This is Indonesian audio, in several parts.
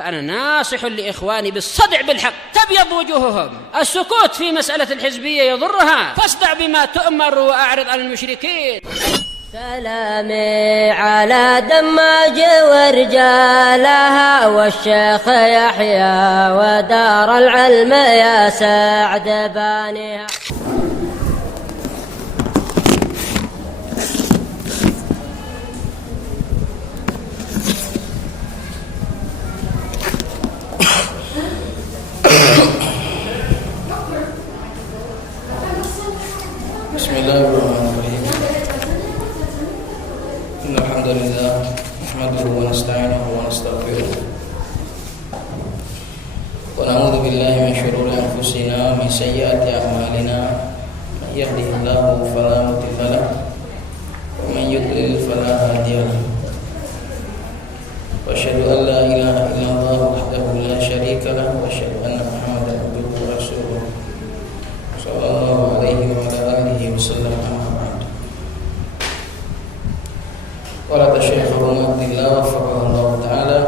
فأنا ناصح لإخواني بالصدع بالحق تبيض وجوههم. السكوت في مسألة الحزبية يضرها، فاصدع بما تؤمر وأعرض عن المشركين. سلامي على دماج ورجالها والشيخ يحيى ودار العلم يا سعد بانيها. Bismillahirrahmanirrahim. Alhamdulillah, nahmaduhu wa nasta'inuhu wa nastaghfiruh. Wa na'udzu billahi min shururi anfusina wa min sayyiati a'malina. Man yahdihillahu fala mudilla lahu wa man yudlil fala hadiya lahu. Wa asyhadu an la ilaha illallah wahdahu la syarika lahu wa asyhadu anna Muhammadan abduhu wa rasuluh. Sallallahu alaihi wa ala alihi wasallam. Qala Syekh Abu Abdillah wafaqahullah ta'ala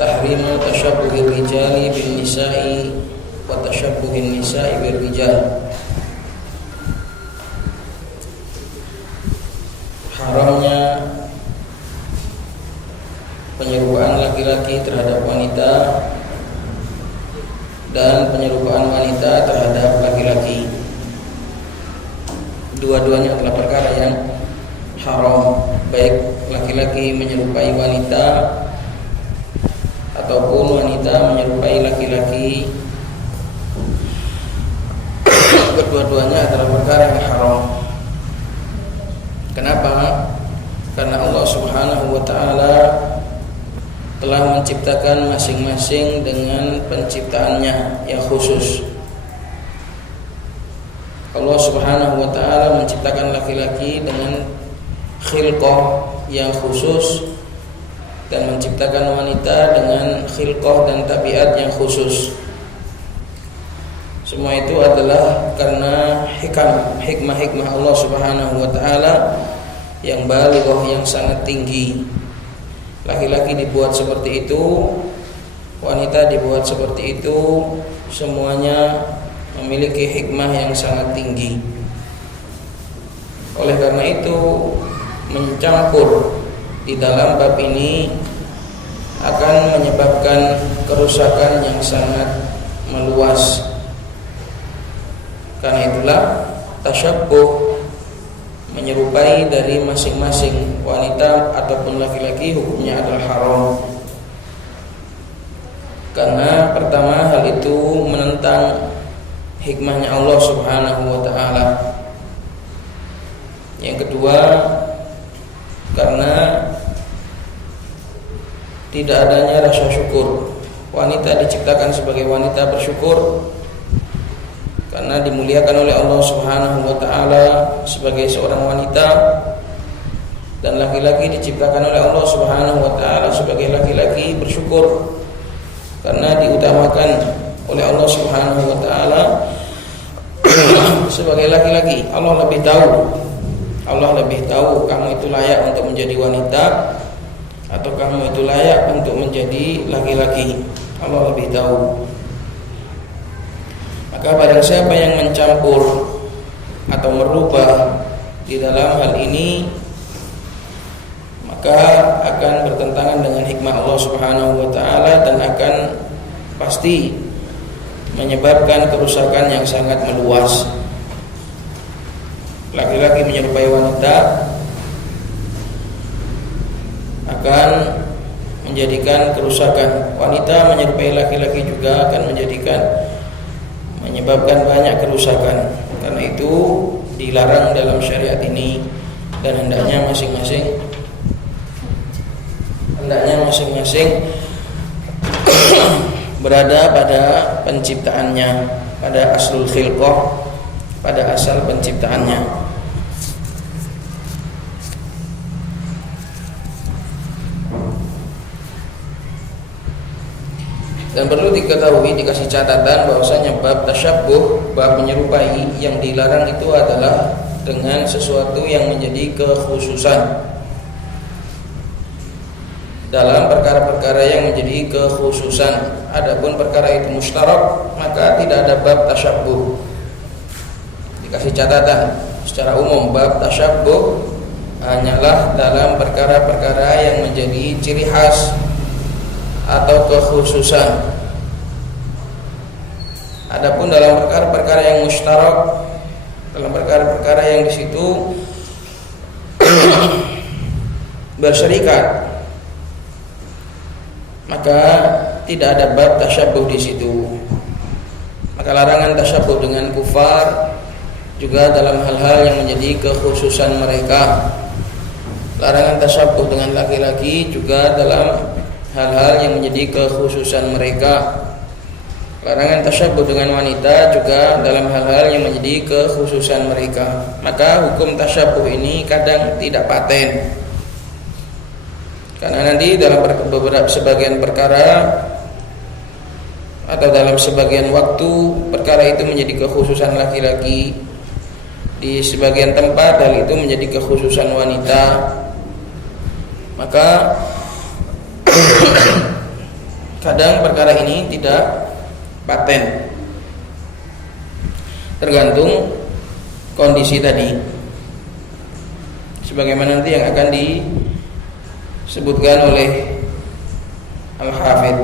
tahrimu tashabbuhir rijali bin nisa'i wa tashabbuhin nisa'i bir rijal. Haramnya penyerupaan laki-laki terhadap wanita dan penyerupaan wanita terhadap laki-laki. Dua-duanya adalah perkara yang haram, baik laki-laki menyerupai wanita ataupun wanita menyerupai laki-laki. Kedua-duanya adalah perkara yang haram. Kenapa? Karena Allah Subhanahu wa ta'ala telah menciptakan masing-masing dengan penciptaannya yang khusus. Allah Subhanahu wa ta'ala menciptakan laki-laki dengan khilqah yang khusus dan menciptakan wanita dengan khilqah dan tabiat yang khusus. Semua itu adalah karena hikmah-hikmah Allah Subhanahu wa ta'ala yang balighah, yang sangat tinggi. Laki-laki dibuat seperti itu, wanita dibuat seperti itu, semuanya memiliki hikmah yang sangat tinggi. Oleh karena itu, mencampur di dalam bab ini akan menyebabkan kerusakan yang sangat meluas. Karena itulah tasyabbuh, menyerupai dari masing-masing wanita ataupun laki-laki, hukumnya adalah haram. Karena pertama, hal itu menentang hikmahnya Allah Subhanahu wa ta'ala. Yang kedua, karena tidak adanya rasa syukur. Wanita diciptakan sebagai wanita bersyukur karena dimuliakan oleh Allah Subhanahu wa ta'ala sebagai seorang wanita, dan laki-laki diciptakan oleh Allah Subhanahu wa ta'ala sebagai laki-laki bersyukur karena diutamakan oleh Allah Subhanahu wa ta'ala sebagai laki-laki. Allah lebih tahu kamu itu layak untuk menjadi wanita atau kamu itu layak untuk menjadi laki-laki. Allah lebih tahu. Maka barang siapa yang mencampur atau merubah di dalam hal ini, maka akan bertentangan dengan hikmah Allah Subhanahu wa ta'ala dan akan pasti menyebabkan kerusakan yang sangat meluas. Laki-laki menyerupai wanita akan menjadikan kerusakan. Wanita menyerupai laki-laki juga akan menyebabkan banyak kerusakan. Karena itu dilarang dalam syariat ini, dan hendaknya masing-masing berada pada penciptaannya, pada aslul khilqah, pada asal penciptaannya. Dan perlu diketahui, dikasih catatan bahwasanya bab tasyabbuh, bab menyerupai, yang dilarang itu adalah dengan sesuatu yang menjadi kekhususan. dalam perkara-perkara yang menjadi kekhususan. Adapun perkara itu mustarak, maka tidak ada bab tasyabbuh. Dikasih catatan secara umum, bab tasyabbuh hanyalah dalam perkara-perkara yang menjadi ciri khas atau kekhususan. Adapun dalam perkara-perkara yang mustarak, dalam perkara-perkara yang di situ berserikat, maka tidak ada bab tasyabbuh di situ. Maka larangan tasyabbuh dengan kufar juga dalam hal-hal yang menjadi kekhususan mereka. Larangan tasyabbuh dengan laki-laki juga dalam hal-hal yang menjadi kekhususan mereka. Larangan tasyabbuh dengan wanita juga dalam hal-hal yang menjadi kekhususan mereka. Maka hukum tasyabbuh ini kadang tidak paten, karena nanti dalam beberapa sebagian perkara atau dalam sebagian waktu perkara itu menjadi kekhususan laki-laki, di sebagian tempat hal itu menjadi kekhususan wanita. Maka kadang perkara ini tidak paten, tergantung kondisi tadi, sebagaimana nanti yang akan disebutkan oleh Al-Hafidh.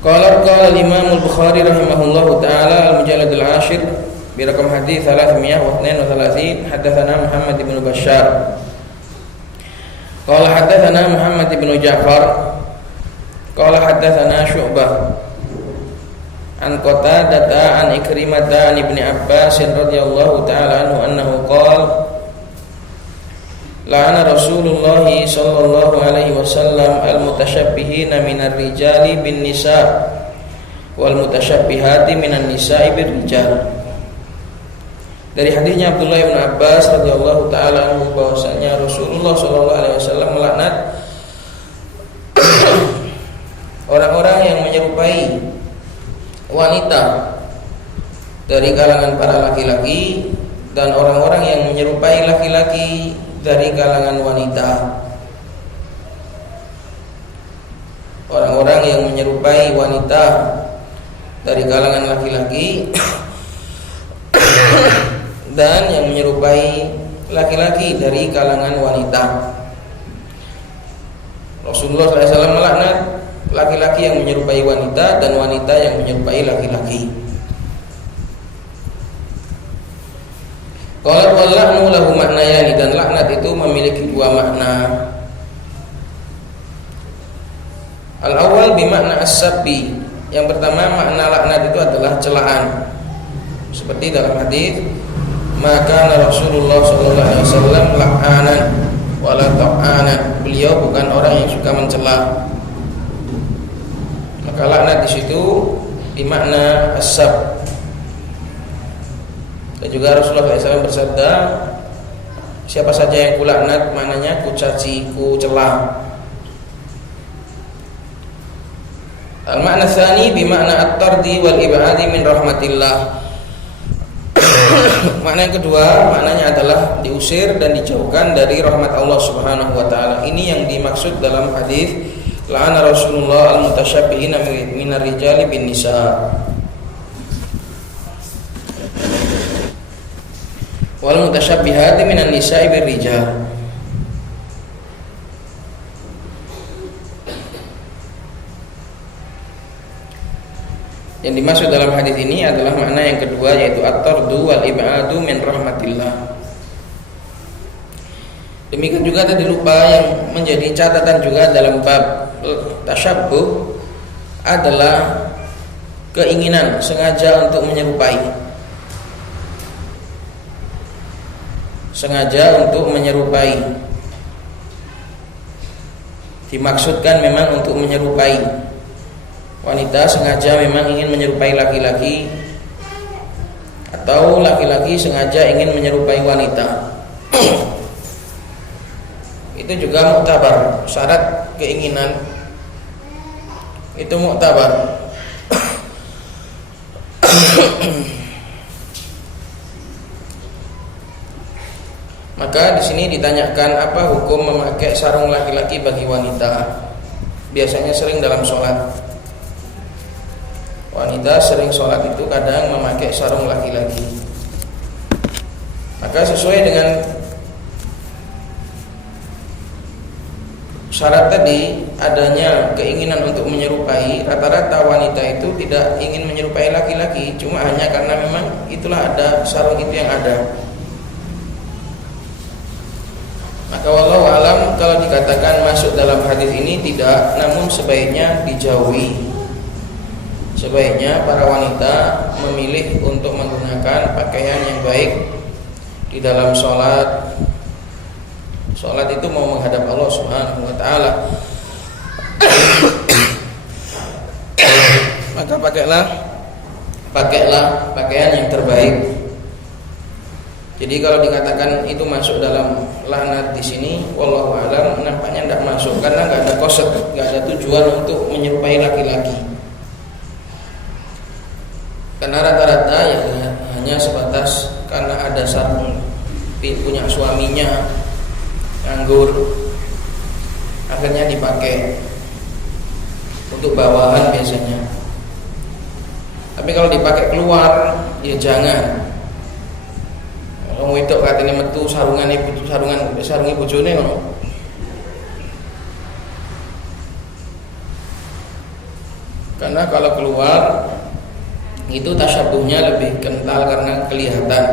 Qala al-Imam al-Bukhari rahimahullahu taala al-mujallad al-ashir bi raqam hadits 332 hadatsana Muhammad bin Bashar qala hadatsana Muhammad bin Ja'far qala hadatsana Syu'bah an Qatadah an Ikrimah an Ibnu Abbas radhiyallahu taala anhu annahu qala la'ana Rasulullah sallallahu alaihi wasallam al-mutasyabbihina minar rijali bin nisa wal mutasyabbihati minan nisa'i bir rijal. Dari hadisnya Abdullah bin Abbas radhiyallahu taala anhu bahwasanya Rasulullah sallallahu alaihi wasallam melaknat orang-orang yang menyerupai wanita dari kalangan para laki-laki dan orang-orang yang menyerupai laki-laki dari kalangan wanita. Orang-orang yang menyerupai wanita dari kalangan laki-laki dan yang menyerupai laki-laki dari kalangan wanita. Rasulullah SAW melaknat laki-laki yang menyerupai wanita dan wanita yang menyerupai laki-laki. Qala wallahu lahu maknayani, dan laknat itu memiliki dua makna. Al-awwal bimakna as-sabbi. Yang pertama, makna laknat itu adalah celaan. Seperti dalam hadis, maka Rasulullah sallallahu alaihi wasallam la'anan wala ta'anan. Beliau bukan orang yang suka mencela. Maka laknat di situ dimakna as-sab. Dan juga Rasulullah SAW bersabda, siapa saja yang kulaknat, maknanya kucaci, kucela. Al-makna tsani bimakna at-tardi wal ib'adi min rahmatillah. Makna yang kedua, maknanya adalah diusir dan dijauhkan dari rahmat Allah Subhanahu wa taala. Ini yang dimaksud dalam hadis la'ana Rasulullah al-mutasyabbihina minar rijali bin nisa wal mutasyabbihati minan nisa'i bir rijal. Yang dimaksud dalam hadis ini adalah makna yang kedua, yaitu at-tardu wal ib'adu min rahmatillah. Demikian juga tadi lupa yang menjadi catatan juga dalam bab tasyabbuh adalah keinginan sengaja untuk menyerupai. Sengaja untuk menyerupai, dimaksudkan memang untuk menyerupai. Wanita sengaja memang ingin menyerupai laki-laki, atau laki-laki sengaja ingin menyerupai wanita. Itu juga muktabar, syarat keinginan itu muktabar. Maka di sini ditanyakan apa hukum memakai sarung laki-laki bagi wanita. Biasanya sering dalam sholat. Wanita sering sholat itu kadang memakai sarung laki-laki. Maka sesuai dengan syarat tadi, adanya keinginan untuk menyerupai, rata-rata wanita itu tidak ingin menyerupai laki-laki, cuma hanya karena memang itulah ada sarung itu yang ada. Maka wallahu alam, kalau dikatakan masuk dalam hadis ini tidak, namun sebaiknya dijauhi. Sebaiknya para wanita memilih untuk menggunakan pakaian yang baik di dalam sholat. Sholat itu mau menghadap Allah Subhanahu wa ta'ala. Maka pakailah pakaian yang terbaik. Jadi kalau dikatakan itu masuk dalam laknat di sini, wallahu alam, nampaknya tidak masuk karena nggak ada konsep, nggak ada tujuan untuk menyerupai laki-laki. Karena rata-rata ya hanya sebatas karena ada sarung punya suaminya nganggur, akhirnya dipakai untuk bawahan biasanya. Tapi kalau dipakai keluar, ya jangan. Wong wedok katene metu sarungi bojone ngono. Karena kalau keluar itu tasyabuhnya lebih kental karena kelihatan.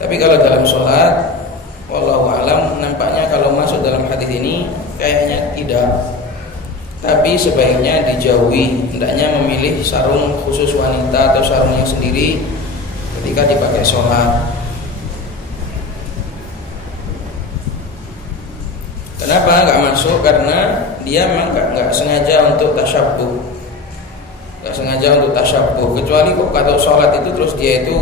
Tapi kalau dalam sholat, wallahu alam, nampaknya kalau masuk dalam hadis ini kayaknya tidak. Tapi sebaiknya dijauhi, hendaknya memilih sarung khusus wanita atau sarung yang sendiri ketika dipakai sholat. Kenapa nggak masuk? Karena dia memang nggak sengaja untuk tasyabuh, nggak sengaja untuk tasyabuh. Kecuali kok kalau sholat itu terus dia itu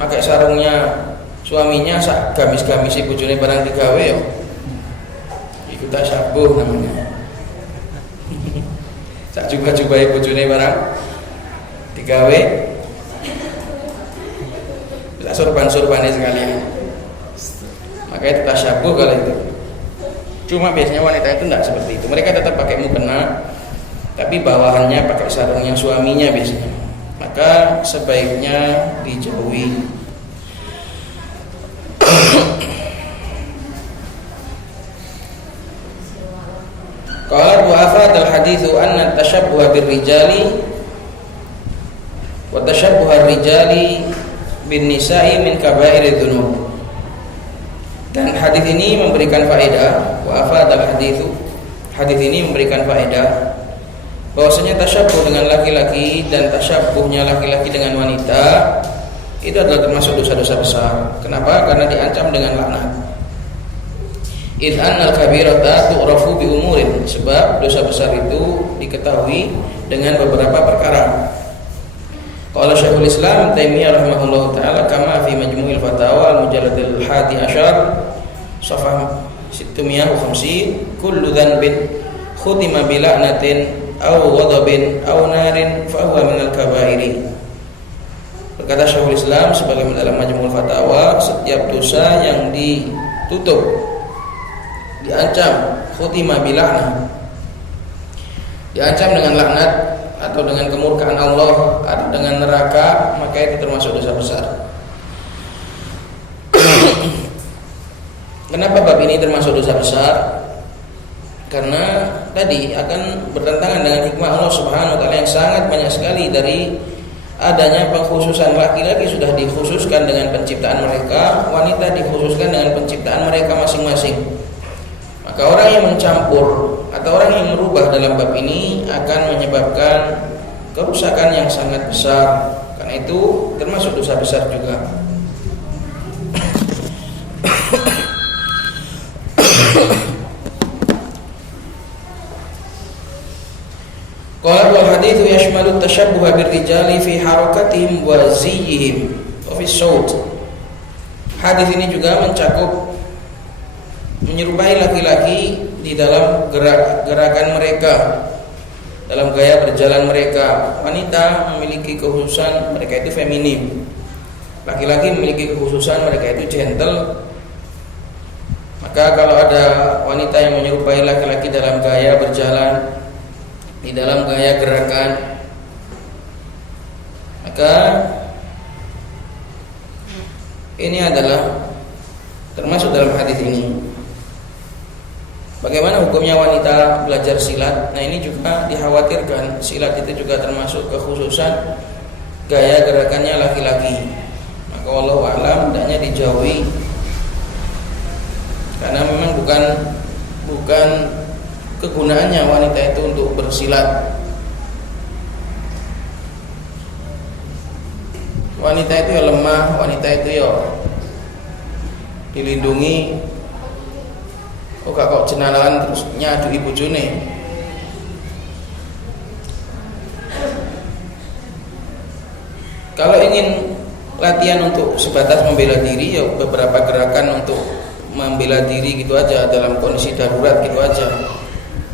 pakai sarungnya suaminya sak gamis-gamis bojone barang digawe yo, itu tasyabuh namanya. Sak juga-juga bojone barang digawe, sak sorban-sorbane sekalian. Maka itu tasyabuh kalau itu. Cuma biasanya wanita itu tidak seperti itu. Mereka tetap pakai mukena, tapi bawahannya pakai sarungnya suaminya biasanya. Maka sebaiknya dijauhi. Qala wa afad al-haditsu anna tashabbuha bir-rijali wa tashabbuha ar-rijali bin-nisa'i min kaba'iriz dzunub. Dan hadis ini memberikan faedah, wa afad al-haditsu, hadis ini memberikan faedah bahwasanya tasyabbuh dengan laki-laki dan tasyabbuhnya laki-laki dengan wanita itu adalah termasuk dosa-dosa besar. Kenapa? Karena diancam dengan laknat. Idh annal kabirata tu'rafu bi umurin, sebab dosa besar itu diketahui dengan beberapa perkara. Qala Syekhul Islam Taimiyah rahimahullahu taala kama fi Majmu'il Fatawa al-Mujalladil 11 safhah 650, kullu dhanbin khutima bi la'natin aw ghadabin aw narin fa huwa minal kaba'iri. Berkata Syekhul Islam sebagaimana dalam Majmu'ul Fatawa, setiap dosa yang ditutup, diancam khutimah bila'nah, diancam dengan laknat atau dengan kemurkaan Allah atau dengan neraka, maka itu termasuk dosa besar. Kenapa bab ini termasuk dosa besar? Karena tadi akan bertentangan dengan hikmah Allah Subhanahu wa taala yang sangat banyak sekali. Dari adanya pengkhususan laki-laki sudah dikhususkan dengan penciptaan mereka, wanita dikhususkan dengan penciptaan mereka masing-masing. Maka orang yang mencampur atau orang yang merubah dalam bab ini akan menyebabkan kerusakan yang sangat besar. Karena itu termasuk dosa besar juga. Qala wal haditsu yashmalu tashabbuha birrijali fi harakatihim wa ziyyihim wa fi shaut. Hadis ini juga mencakup menyerupai laki-laki di dalam gerakan mereka, dalam gaya berjalan mereka. Wanita memiliki kekhususan, mereka itu feminim. laki-laki memiliki kekhususan mereka itu gentle. Maka kalau ada wanita yang menyerupai laki-laki dalam gaya berjalan, di dalam gaya gerakan, maka ini adalah termasuk dalam hadis ini. Bagaimana hukumnya wanita belajar silat? Nah, ini juga dikhawatirkan silat itu juga termasuk kekhususan gaya gerakannya laki-laki. Maka wallahu a'lam hendaknya dijauhi, karena memang bukan kegunaannya wanita itu untuk bersilat. Wanita itu ya lemah, wanita itu ya dilindungi. Oh kok jenalan terus nyadu ibu june. Kalau ingin latihan untuk sebatas membela diri, ya beberapa gerakan untuk membela diri gitu aja dalam kondisi darurat gitu aja.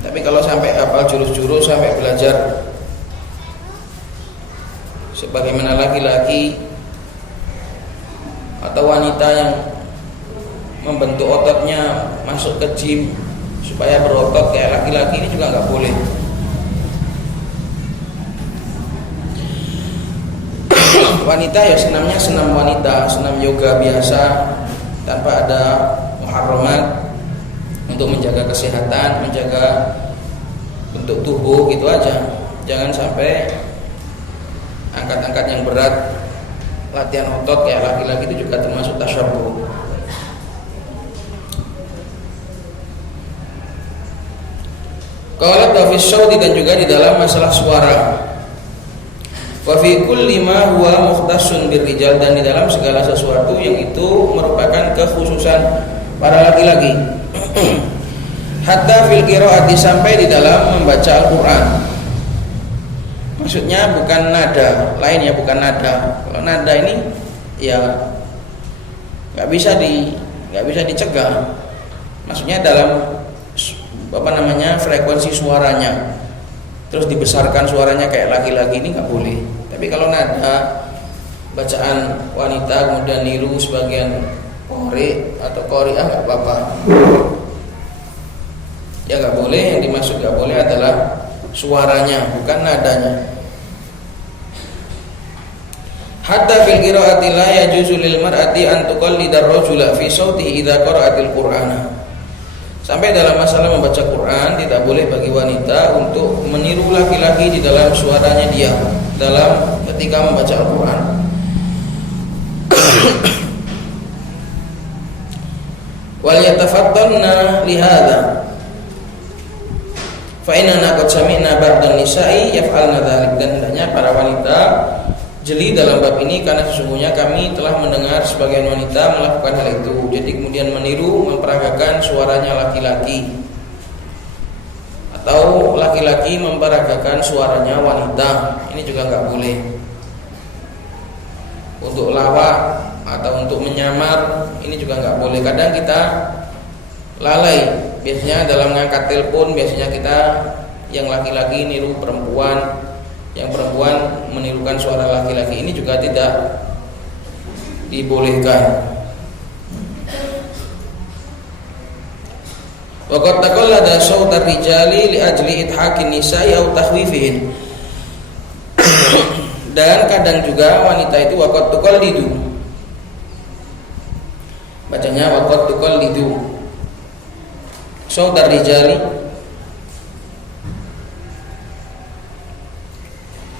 Tapi kalau sampai hafal jurus-jurus, sampai belajar sebagaimana laki-laki atau wanita yang membentuk ototnya masuk ke gym supaya berotot kayak laki-laki, ini juga nggak boleh. Wanita ya senamnya senam wanita, senam yoga biasa tanpa ada muharramat, untuk menjaga kesehatan, menjaga bentuk tubuh gitu aja. Jangan sampai angkat-angkat yang berat, latihan otot kayak laki-laki itu juga termasuk tasyabbuh. Qalat fi syauti, dan juga di dalam masalah suara. Wa fi kulli ma huwa mukhtassun birrijal, dan di dalam segala sesuatu yang itu merupakan kekhususan para laki-laki. Hatta fil qiraati, sampai di dalam membaca Al-Qur'an. Maksudnya bukan nada lain ya, bukan nada. Kalau nada ini ya nggak bisa dicegah. Maksudnya dalam frekuensi suaranya, terus dibesarkan suaranya kayak laki-laki, ini nggak boleh. Tapi kalau nada bacaan wanita kemudian niru sebagian qori atau qori'ah nggak apa-apa. Ya nggak boleh. Yang dimaksud nggak boleh adalah suaranya, bukan nadanya. Hatta fil qiraati la yajuzu lil mar'ati an tuqallida ar-rajula fi sautihi idza qara'atil qur'ana. Sampai dalam masalah membaca Quran, tidak boleh bagi wanita untuk meniru laki-laki di dalam suaranya dia dalam ketika membaca Al-Quran. Wal yatafattanna lihada fa inna qad sami'na ba'dan nisa'i yaf'alna dzalik, dan hendaknya para wanita jeli dalam bab ini, karena sesungguhnya kami telah mendengar sebagian wanita melakukan hal itu. Jadi kemudian meniru, memperagakan suaranya laki-laki, atau laki-laki memperagakan suaranya wanita. Ini juga nggak boleh. Untuk lawak atau untuk menyamar, ini juga nggak boleh. Kadang kita lalai. Biasanya dalam ngangkat telepon, biasanya kita yang laki-laki niru perempuan, yang perempuan menirukan suara laki-laki, ini juga tidak dibolehkan. Wa qad taqallada sautar rijali li ajli idhakin nisa'i aw takhwifihin. Dan kadang juga wanita itu wa qad tuqallidu. Bacanya wa qad tuqallidu. Sautar rijali,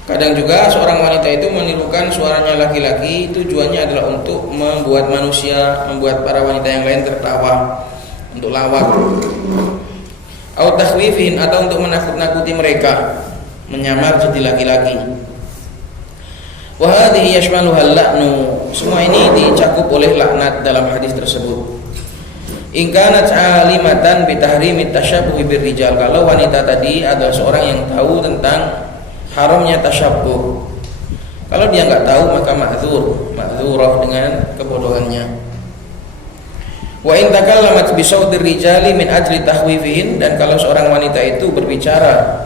kadang juga seorang wanita itu menirukan suaranya laki-laki, tujuannya adalah untuk membuat para wanita yang lain tertawa, untuk lawak. Au takhwifin, atau untuk menakut-nakuti mereka, menyamar jadi laki-laki. Wa hadhihi yashmaluha al-la'nu, semua ini dicakup oleh laknat dalam hadis tersebut. In kanat 'alimatan bi tahrimit tasyabbuh birrijal, kalau wanita tadi adalah seorang yang tahu tentang haramnya tasyabbuh. Kalau dia nggak tahu maka ma'dzurah dengan kebodohannya. Wa in takallamat bi sautir rijali min ajli tahwifihin, dan kalau seorang wanita itu berbicara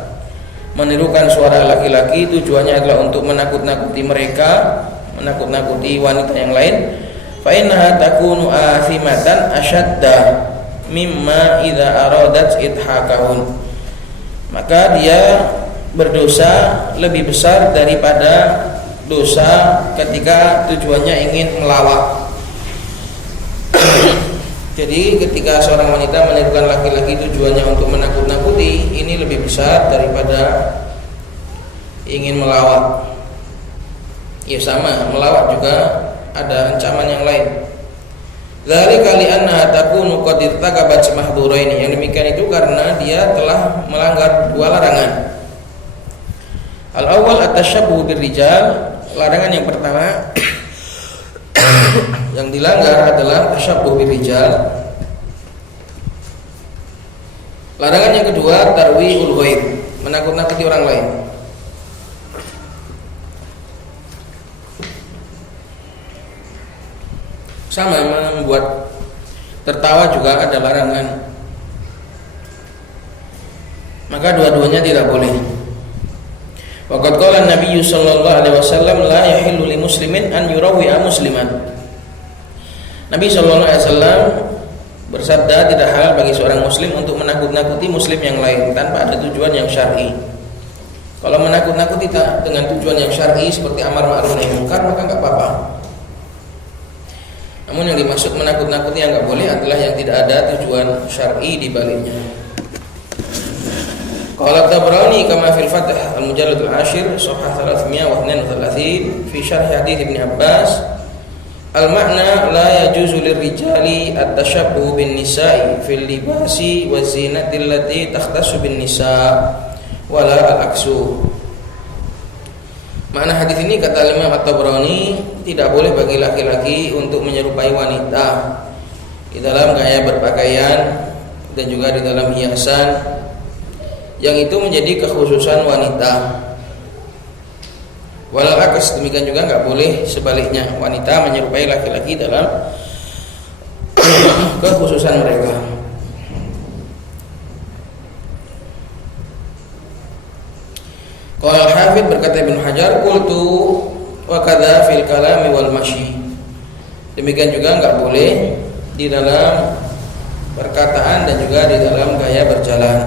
menirukan suara laki-laki, tujuannya adalah untuk menakut-nakuti mereka, menakut-nakuti wanita yang lain, fa innaha takunu athimatan asyadda mimma idza aradat idhakahun. Maka dia berdosa lebih besar daripada dosa ketika tujuannya ingin melawak. Jadi ketika seorang wanita menirukan laki-laki tujuannya untuk menakut-nakuti, ini lebih besar daripada ingin melawak. Ya sama, melawak juga ada ancaman yang lain. Dzalika li'annaha takunu qad irtakabat mahdhuraini. Yang demikian itu karena dia telah melanggar dua larangan. Al-awwal at-tashabbuh birrijal. Larangan yang pertama yang dilanggar adalah tashabbuh birrijal. Larangan yang kedua tarwihul ghaib, menakut-nakuti orang lain. Sama, membuat tertawa juga ada larangan. Maka dua-duanya tidak boleh. Waqad qala an-nabiy sallallahu alaihi wasallam la yahillu li muslimin an yurawwi'a musliman. Nabi sallallahu alaihi wasallam bersabda, tidak halal bagi seorang muslim untuk menakut-nakuti muslim yang lain tanpa ada tujuan yang syar'i. Kalau menakut-nakuti dengan tujuan yang syar'i seperti amar ma'ruf nahi munkar, maka enggak apa-apa. Namun yang dimaksud menakut-nakuti yang enggak boleh adalah yang tidak ada tujuan syar'i di baliknya. Qala Tabrani kama fil Fath al-Mujallad al-Ashir safhah 332 fi syarh hadits Ibnu Abbas, al-ma'na la yajuzu lirrijali at-tashabbuh bin nisa'i fil libasi waz zinati allati takhtassu bin nisa' wala al-aksu. Makna hadis ini kata Imam At-Tabrani, tidak boleh bagi laki-laki untuk menyerupai wanita di dalam gaya berpakaian dan juga di dalam hiasan, yang itu menjadi kekhususan wanita. Walal aks, demikian juga enggak boleh sebaliknya, wanita menyerupai laki-laki dalam kekhususan mereka. Qala al-Hafidz, berkata Ibnu Hajar, qultu wa kadza fil kalami wal masyi. Demikian juga enggak boleh di dalam perkataan dan juga di dalam gaya berjalan.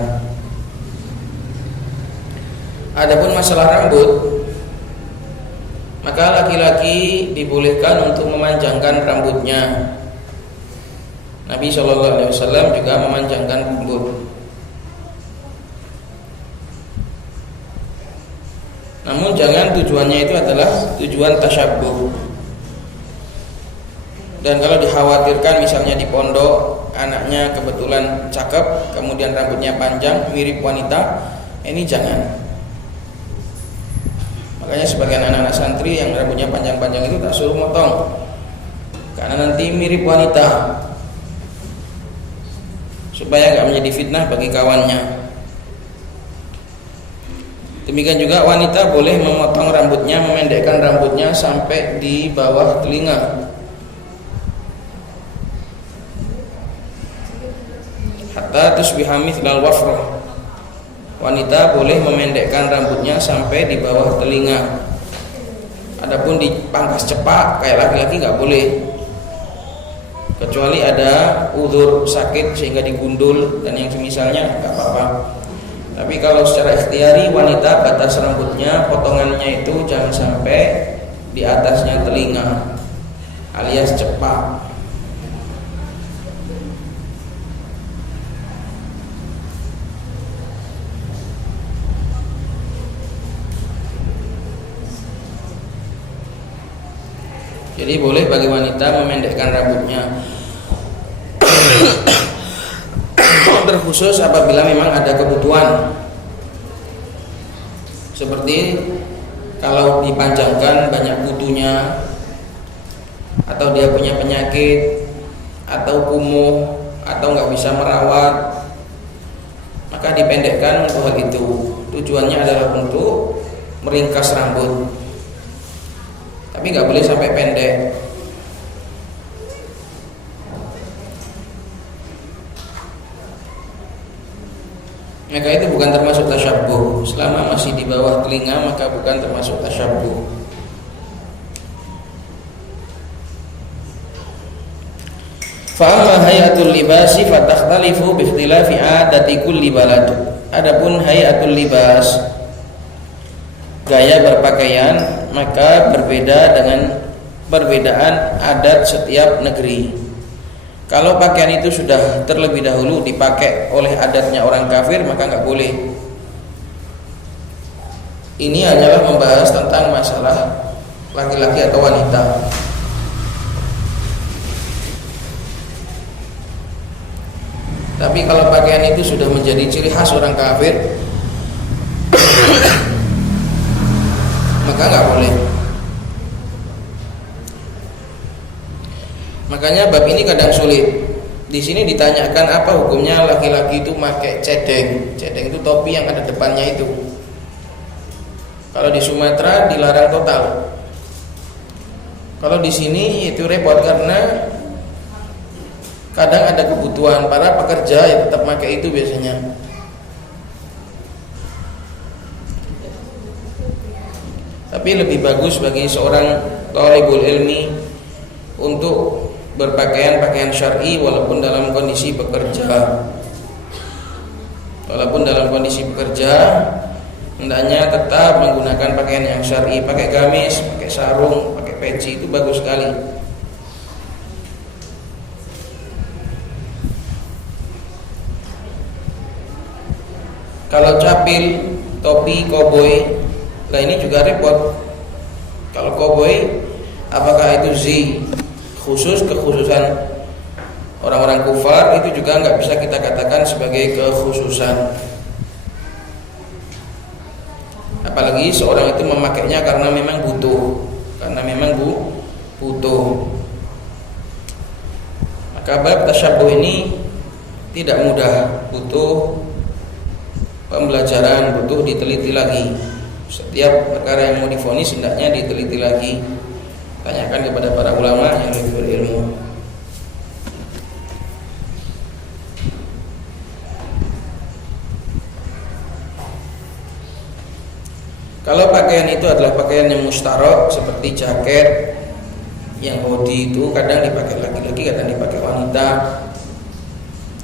Adapun masalah rambut, maka laki-laki dibolehkan untuk memanjangkan rambutnya. Nabi SAW juga memanjangkan rambut. Namun jangan tujuannya itu adalah tujuan tasyabbuh. Dan kalau dikhawatirkan misalnya di pondok anaknya kebetulan cakep, kemudian rambutnya panjang mirip wanita, ini jangan. Makanya sebagian anak-anak santri yang rambutnya panjang-panjang itu tak suruh motong, karena nanti mirip wanita, supaya enggak menjadi fitnah bagi kawannya. Demikian juga wanita boleh memotong rambutnya, memendekkan rambutnya sampai di bawah telinga, hatta tusbiha mithlal wafrah. Wanita boleh memendekkan rambutnya sampai di bawah telinga. Adapun dipangkas cepak kayak laki-laki nggak boleh, kecuali ada uzur sakit sehingga digundul dan yang semisalnya nggak apa-apa. Tapi kalau secara ikhtiari, wanita batas rambutnya potongannya itu jangan sampai di atasnya telinga alias cepak. Jadi boleh bagi wanita memendekkan rambutnya terkhusus apabila memang ada kebutuhan, seperti kalau dipanjangkan banyak kutunya, atau dia punya penyakit, atau kumuh, atau nggak bisa merawat, maka dipendekkan untuk hal itu. Tujuannya adalah untuk meringkas rambut, tapi nggak boleh sampai pendek. Maka itu bukan termasuk tasyabbuh. Selama masih di bawah telinga maka bukan termasuk tasyabbuh. Fa amma hayatul libasi fatakhtalifu bi ikhtilafi adati kulli balad. Adapun hayatul libas, gaya berpakaian, maka berbeda dengan perbedaan adat setiap negeri. Kalau pakaian itu sudah terlebih dahulu dipakai oleh adatnya orang kafir, maka nggak boleh. Ini hanyalah membahas tentang masalah laki-laki atau wanita. Tapi kalau pakaian itu sudah menjadi ciri khas orang kafir, maka nggak boleh. Makanya bab ini kadang sulit. Di sini ditanyakan apa hukumnya laki-laki itu pakai cedeng. Cedeng itu topi yang ada depannya itu. Kalau di Sumatera dilarang total. Kalau di sini itu repot karena kadang ada kebutuhan para pekerja yang tetap pakai itu biasanya. Tapi lebih bagus bagi seorang thalibul ilmi untuk berpakaian pakaian syar'i walaupun dalam kondisi bekerja. Walaupun dalam kondisi bekerja, hendaknya tetap menggunakan pakaian yang syar'i, pakai gamis, pakai sarung, pakai peci, itu bagus sekali. Kalau capil, topi, koboi, nah ini juga repot. Kalau koboi, apakah itu khusus kekhususan orang-orang kufar, itu juga nggak bisa kita katakan sebagai kekhususan. Apalagi seorang itu memakainya karena memang butuh, butuh. Maka bab tasyabuh ini tidak mudah, butuh pembelajaran, butuh diteliti lagi. Setiap perkara yang mau divonis hendaknya diteliti lagi. Tanyakan kepada para ulama yang lebih berilmu. Kalau pakaian itu adalah pakaian yang mustarok seperti jaket yang hoodie, itu kadang dipakai laki-laki, kadang dipakai wanita.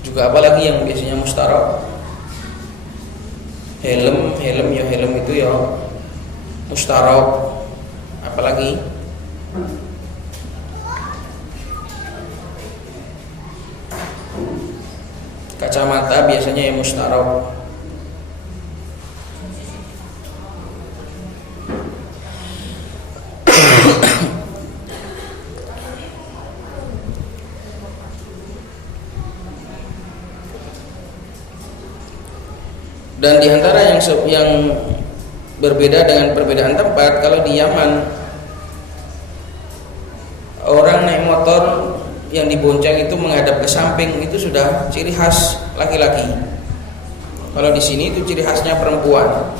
Juga apalagi yang biasanya mustarok, helm itu ya mustarok. Apalagi kacamata biasanya yang mustarok. Dan diantara yang berbeda dengan perbedaan tempat, kalau di Yaman orang naik motor yang dibonceng itu menghadap ke samping, itu sudah ciri khas laki-laki. Kalau di sini itu ciri khasnya perempuan.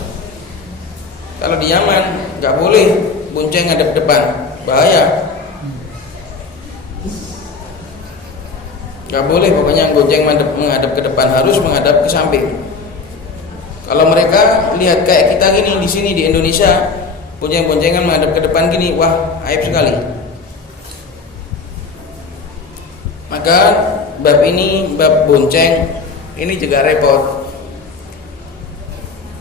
Kalau di Yaman nggak boleh bonceng ngadep depan, bahaya. Nggak boleh, pokoknya bonceng menghadap ke depan, harus menghadap ke samping. Kalau mereka lihat kayak kita gini di sini di Indonesia, bonceng-boncengan menghadap ke depan gini, wah aib sekali. Maka bab ini, bab bonceng ini juga repot.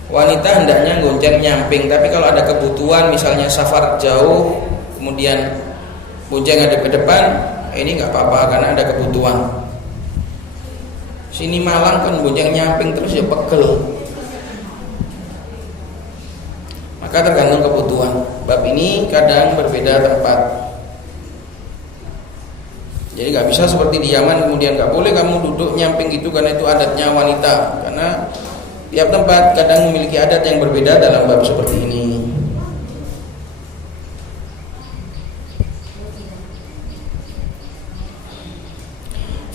Wanita hendaknya gonceng nyamping, tapi kalau ada kebutuhan misalnya safar jauh, kemudian bonceng ngadep ke depan, ini nggak apa-apa karena ada kebutuhan. Sini Malang kan bonceng nyamping terus ya pegel. Maka tergantung kebutuhan. Bab ini kadang berbeda tempat. Jadi nggak bisa seperti di Yaman kemudian nggak boleh kamu duduk nyamping gitu karena itu adatnya wanita. Karena tiap tempat kadang memiliki adat yang berbeda dalam bab seperti ini.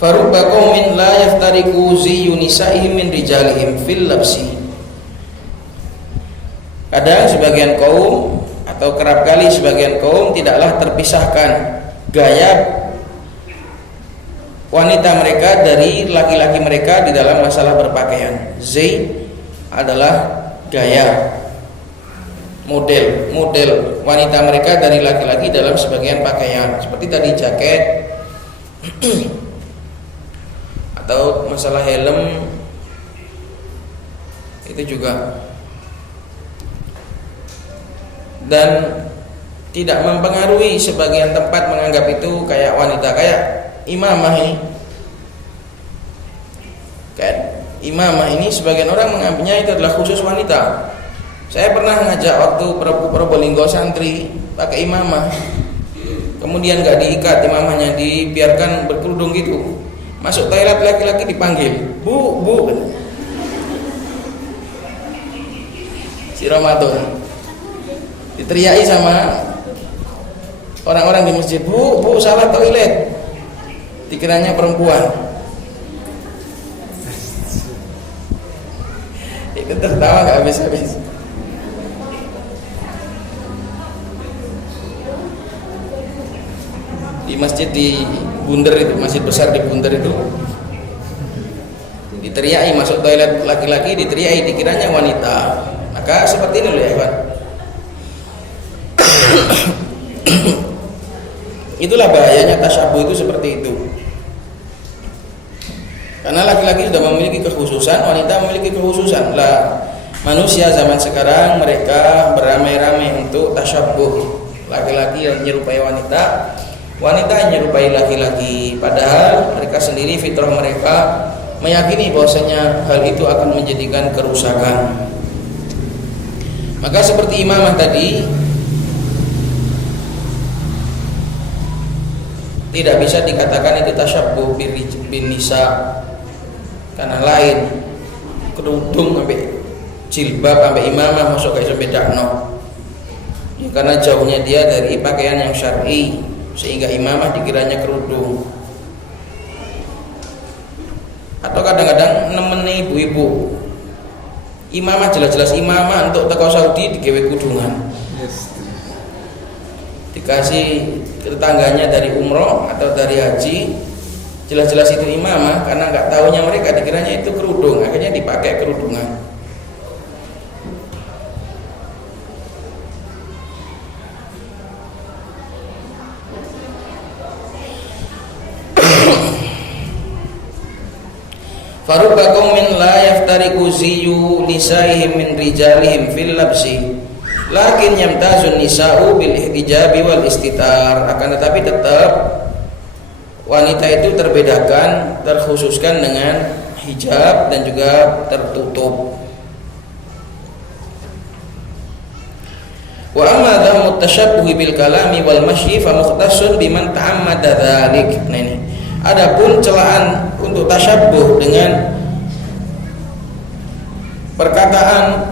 Farubba qaumin la yaftariqu ziyyu nisa'ihim min rijalihim fil labsi. Kadang sebagian kaum atau kerap kali sebagian kaum tidaklah terpisahkan gaya wanita mereka dari laki-laki mereka di dalam masalah berpakaian. Zai adalah gaya, model wanita mereka dari laki-laki dalam sebagian pakaian. Seperti tadi jaket, atau masalah helm itu juga, dan tidak mempengaruhi sebagian tempat menganggap itu kayak wanita, kayak imamah ini. Kayak imamah ini sebagian orang menganggapnya itu adalah khusus wanita. Saya pernah ngajak waktu Probolinggo santri pakai imamah, kemudian nggak diikat imamahnya, dibiarkan berkerudung gitu. Masuk toilet laki-laki dipanggil, bu, si Ramadan, diteriaki sama orang-orang di masjid, bu, salah toilet, dikiranya perempuan. Ikut tertawa nggak habis-habis. Di masjid di Bunder itu, masjid besar di Bunder itu, diteriaki masuk toilet laki-laki, diteriaki, dikiranya wanita. Maka seperti ini loh ya Iwan. Itulah bahayanya tasyabuh itu seperti itu. Karena laki-laki sudah memiliki kekhususan, wanita memiliki kekhususan. Lah, manusia zaman sekarang mereka beramai-ramai untuk tasyabuh. Laki-laki yang menyerupai wanita, wanita yang menyerupai laki-laki. Padahal mereka sendiri, fitrah mereka meyakini bahwasanya hal itu akan menjadikan kerusakan. Maka seperti imamah tadi, tidak bisa dikatakan itu tasyabbuh bin nisa, karena lain kerudung sampai jilbab sampai imamah masuk ke iso bedakno. Ya, karena jauhnya dia dari pakaian yang syar'i, sehingga imamah dikiranya kerudung. Atau kadang-kadang nemeni ibu-ibu, imamah jelas-jelas imamah untuk teko Saudi digawe kudungan. Dikasih tetangganya dari umroh atau dari haji, jelas-jelas itu imamah, karena nggak tahunya mereka dikiranya itu kerudung, akhirnya dipakai kerudungan. Farubba qaumin la yaftariqu ziyyu nisaihim min rijalihim fil labsi, lakin yamtazun nisa'u bil ihtijabi wal istitar. Akan tetapi tetap wanita itu terbedakan, terkhususkan dengan hijab dan juga tertutup. Wa amma dhammu tashabbuhi bil kalami wal masyi fa mukhtassun biman ta'ammada dzalik. Nah ini, adapun celaan untuk tasyabbuh dengan perkataan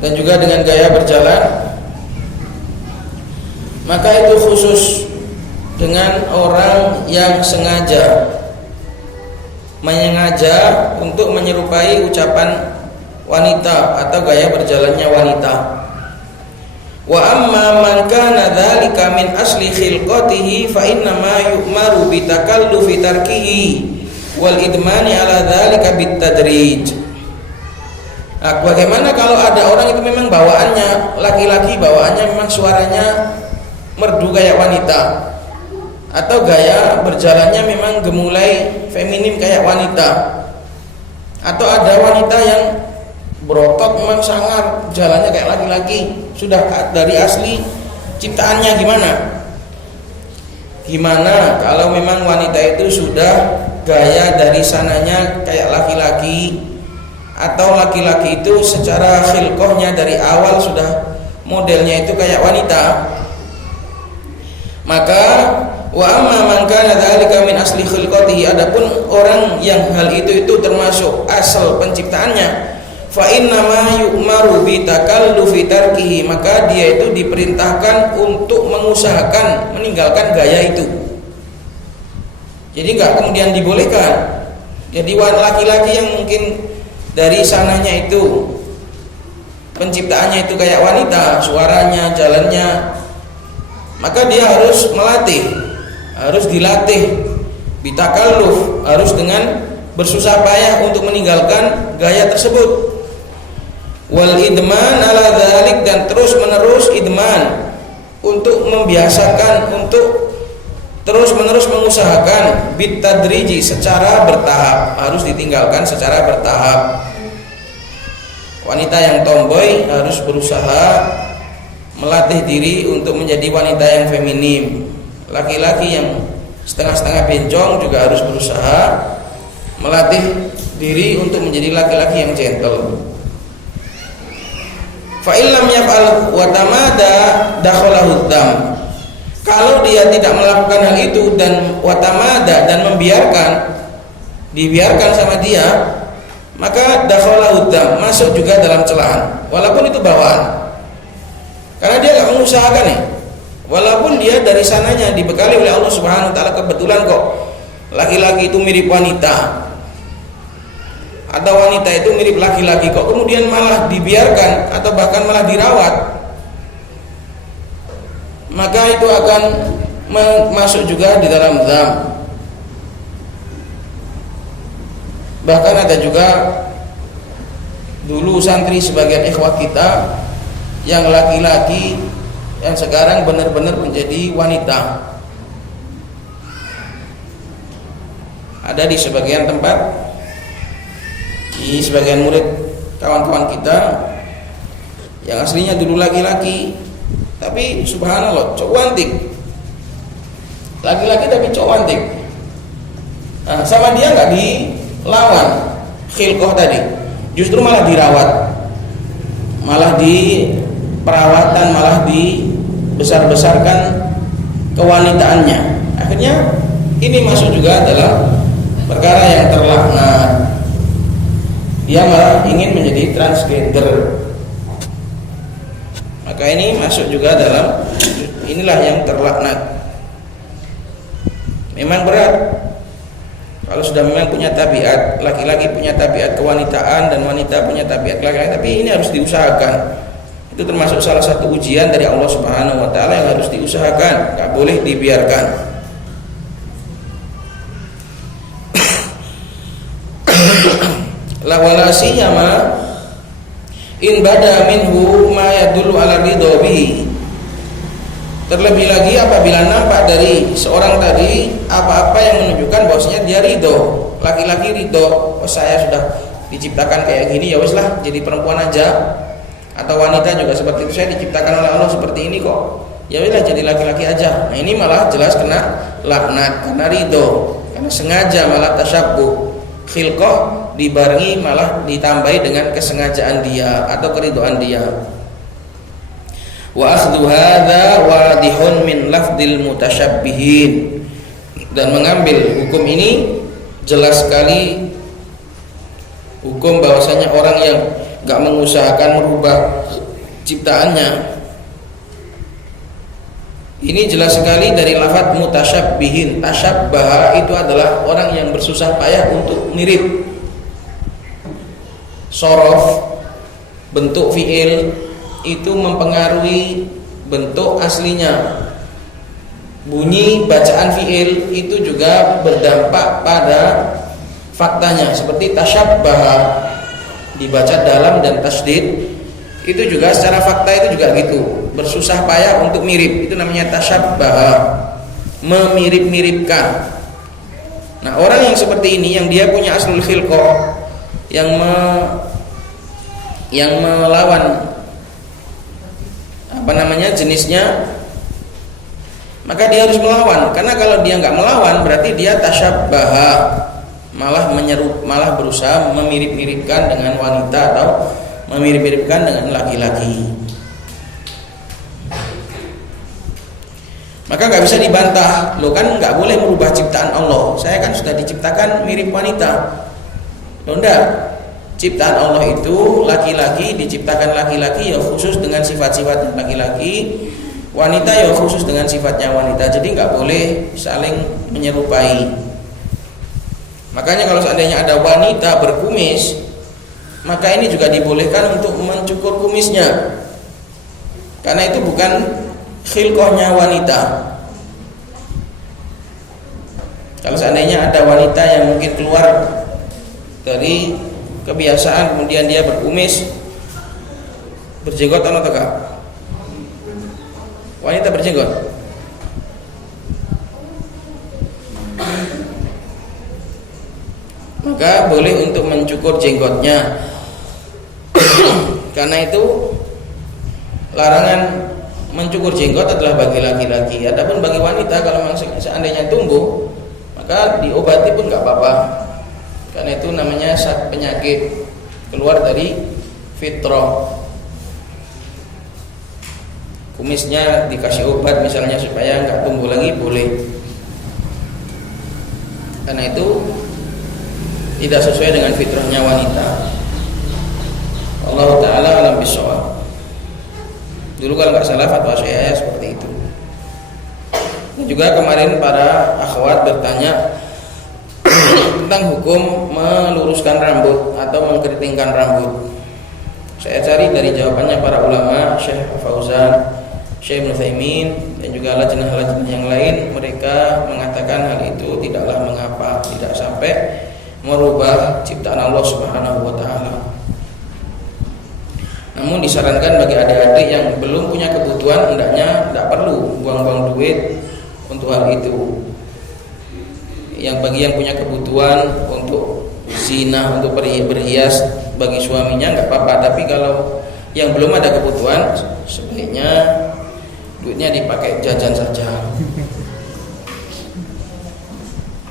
dan juga dengan gaya berjalan, maka itu khusus dengan orang yang sengaja untuk menyerupai ucapan wanita atau gaya berjalannya wanita. Wa amma man kana dzalika min asli khilqatihi fa inna ma yu'maru bi takallufi tarkihi wal idmani ala dzalika bit tadrij. Nah, bagaimana kalau ada orang itu memang bawaannya laki-laki, bawaannya memang suaranya merdu kayak wanita, atau gaya berjalannya memang gemulai feminim kayak wanita, atau ada wanita yang berotot memang sangar, jalannya kayak laki-laki, sudah dari asli ciptaannya gimana kalau memang wanita itu sudah gaya dari sananya kayak laki-laki, atau laki-laki itu secara khilqahnya dari awal sudah modelnya itu kayak wanita. Maka wa amma man kana dzalika min asli khilqatihi, adapun orang yang hal itu termasuk asal penciptaannya, fa inna ma yu'maru bi takallufi tarkihi, maka dia itu diperintahkan untuk mengusahakan meninggalkan gaya itu. Jadi enggak kemudian dibolehkan. Jadi laki-laki yang mungkin dari sananya itu penciptaannya itu kayak wanita, suaranya, jalannya, maka dia harus dilatih bitakalluf, harus dengan bersusah payah untuk meninggalkan gaya tersebut. Wal idman ala dzalik, dan terus menerus idman untuk membiasakan, untuk terus-menerus mengusahakan bitadriji, secara bertahap, harus ditinggalkan secara bertahap. Wanita yang tomboy harus berusaha melatih diri untuk menjadi wanita yang feminim. Laki-laki yang setengah-setengah bencong juga harus berusaha melatih diri untuk menjadi laki-laki yang gentle. Fa illam yaf'al wa tamada dakhalahu dzam. Kalau dia tidak melakukan hal itu dan watamada, dan dibiarkan sama dia, maka dakhalahu dzam, masuk juga dalam celaan, walaupun itu bawaan. Karena dia enggak mengusahakan nih. Walaupun dia dari sananya dibekali oleh Allah Subhanahu wa taala, kebetulan kok laki-laki itu mirip wanita atau wanita itu mirip laki-laki, kok kemudian malah dibiarkan atau bahkan malah dirawat, maka itu akan masuk juga di dalam dzam. Bahkan ada juga dulu santri sebagian ikhwah kita yang laki-laki yang sekarang benar-benar menjadi wanita. Ada di sebagian tempat, di sebagian murid kawan-kawan kita yang aslinya dulu laki-laki, tapi subhanallah cantik, laki-laki tapi cantik. Nah, sama dia nggak dilawan khilqah tadi, justru malah dirawat, malah diperawatan, malah dibesar-besarkan kewanitaannya. Akhirnya ini masuk juga dalam perkara yang terlaknat. Dia malah ingin menjadi transgender. Maka ini masuk juga dalam inilah yang terlaknat. Memang berat kalau sudah memang punya tabiat, laki-laki punya tabiat kewanitaan dan wanita punya tabiat laki-laki, tapi ini harus diusahakan. Itu termasuk salah satu ujian dari Allah Subhanahu wa taala yang harus diusahakan, enggak boleh dibiarkan. La wala siyama in bada minhu ma yadullu ala ridha bihi. Terlebih lagi apabila nampak dari seorang tadi apa-apa yang menunjukkan bahwasanya dia ridho. Laki-laki ridho, oh saya sudah diciptakan kayak gini, ya wes lah jadi perempuan aja. Atau wanita juga seperti itu, saya diciptakan oleh Allah seperti ini kok, ya wes lah jadi laki-laki aja. Nah ini malah jelas kena laknat karena ridho, karena sengaja malah tasyabbuh. Khilqah dibarengi malah ditambahi dengan kesengajaan dia atau keridhaan dia. Wa akhdhu hadza wadihun min lafdil mutasyabbihin. Dan mengambil hukum ini jelas sekali hukum bahwasanya orang yang enggak mengusahakan merubah ciptaannya. Ini jelas sekali dari lafaz mutasyabbihin. Tasyabbaha itu adalah orang yang bersusah payah untuk mirip. Sorof, bentuk fi'il itu mempengaruhi bentuk aslinya. Bunyi bacaan fi'il itu juga berdampak pada faktanya. Seperti tasyabbaha dibaca dalam dan tasdid, itu juga secara fakta itu juga gitu, bersusah payah untuk mirip, itu namanya tasyabbaha, memirip-miripkan. Nah orang yang seperti ini, yang dia punya aslul khilqah, yang melawan jenisnya, maka dia harus melawan. Karena kalau dia nggak melawan berarti dia tasyabbaha, malah berusaha memirip-miripkan dengan wanita atau memirip-miripkan dengan laki-laki. Maka nggak bisa dibantah, lo kan nggak boleh merubah ciptaan Allah. Saya kan sudah diciptakan mirip wanita. Lo enggak, ciptaan Allah itu laki-laki diciptakan laki-laki ya khusus dengan sifat-sifat laki-laki, wanita ya khusus dengan sifatnya wanita. Jadi nggak boleh saling menyerupai. Makanya kalau seandainya ada wanita berkumis, maka ini juga dibolehkan untuk mencukur kumisnya, karena itu bukan khilqahnya wanita. Kalau seandainya ada wanita yang mungkin keluar dari kebiasaan kemudian dia berkumis, berjenggot atau enggak? Wanita berjenggot? maka boleh untuk mencukur jenggotnya. Karena itu larangan mencukur jenggot adalah bagi laki-laki. Adapun bagi wanita, kalau memang seandainya tumbuh, maka diobati pun nggak apa-apa. Karena itu namanya penyakit keluar dari fitrah. Kumisnya dikasih obat misalnya supaya nggak tumbuh lagi, boleh. Karena itu tidak sesuai dengan fitrahnya wanita. Allah Ta'ala alam bisawab. Dulu kalau nggak salah fatwa saya seperti itu. Dan juga kemarin para akhwat bertanya tentang hukum meluruskan rambut atau mengkeritingkan rambut. Saya cari dari jawabannya para ulama, Syekh Fauzan, Syekh Ibnu Utsaimin, dan juga lajnah-lajnah yang lain. Mereka mengatakan hal itu tidaklah mengapa, tidak sampai merubah ciptaan Allah Subhanahu wa Ta'ala. Namun disarankan bagi adik-adik yang belum punya kebutuhan, hendaknya tidak perlu buang-buang duit untuk hal itu. Yang bagi yang punya kebutuhan untuk zina, untuk berhias bagi suaminya nggak apa-apa. Tapi kalau yang belum ada kebutuhan, sebaiknya duitnya dipakai jajan saja.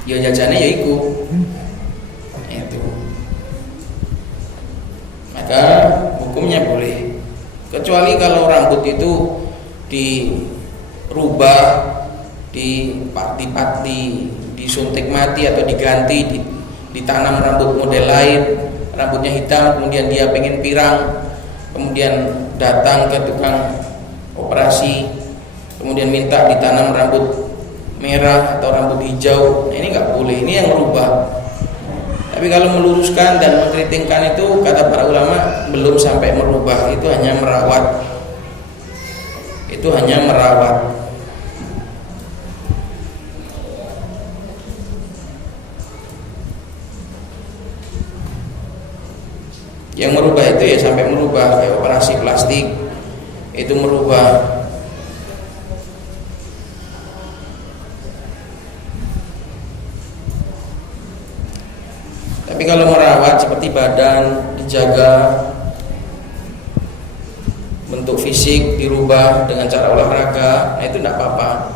Ya jajannya ya ikut. Itu. Maka hukumnya boleh, kecuali kalau rambut itu dirubah, disuntik mati atau diganti, ditanam rambut model lain, rambutnya hitam, kemudian dia pengen pirang, kemudian datang ke tukang operasi, kemudian minta ditanam rambut merah atau rambut hijau. Nah, ini nggak boleh, ini yang merubah. Tapi kalau meluruskan dan mengkeritingkan itu, kata para ulama, belum sampai merubah, itu hanya merawat. Itu hanya merawat. Yang merubah itu ya sampai merubah, kayak operasi plastik itu merubah. Tapi kalau merawat seperti badan dijaga, bentuk fisik dirubah dengan cara olahraga, nah itu tidak apa-apa.